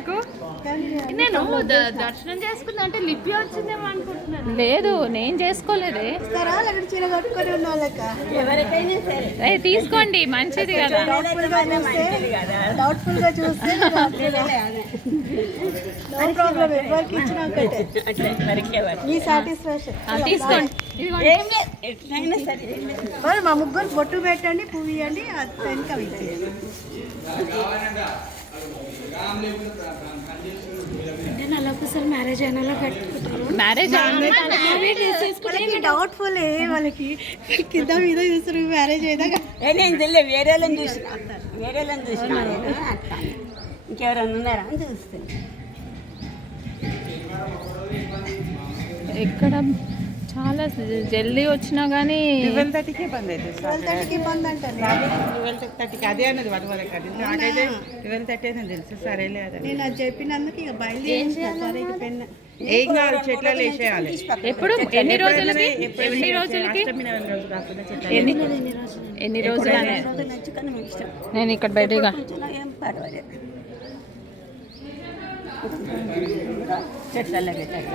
నాకు. నేను దర్శనం చేసుకుందా అంటే లిపి వచ్చిందేమో అనుకుంటున్నాను. లేదు, నేను చేసుకోలేదే. తీసుకోండి, మంచిది కదా. మా ముగ్గురు బొట్టు పెట్టండి, పువ్వు ఇవ్వండి, అది మ్యారేజ్ అయినా మ్యారేజ్ డౌట్ఫుల్ వాళ్ళకి కింద మీద చూస్తారు మ్యారేజ్ అయినాక. నేను తెలియదు, వేరే వాళ్ళని చూసిన అట్లా ఇంకెవరైనా ఉన్నారా అని చూస్తాను. ఎక్కడ చాలా జల్దీ వచ్చినా కానీ 12:30కే బంద్ అవుతుంది. 12:30కి బంద్ అంటారు. 12:30కి అదే అన్నది వరకు అది నాకైతే 12:30 అని తెలుసు. సరేలే అదే నేను అది చెప్పినందుకు ఇక బయలుదేరి ఏం కాదు, చెట్లలో వేసేయాలి. ఎప్పుడు ఎన్ని రోజులకి ఎన్ని రోజులు నేను ఇక్కడ బయటగా ఏం పర్వాలేదు, చెట్లలో పెట్టాలి.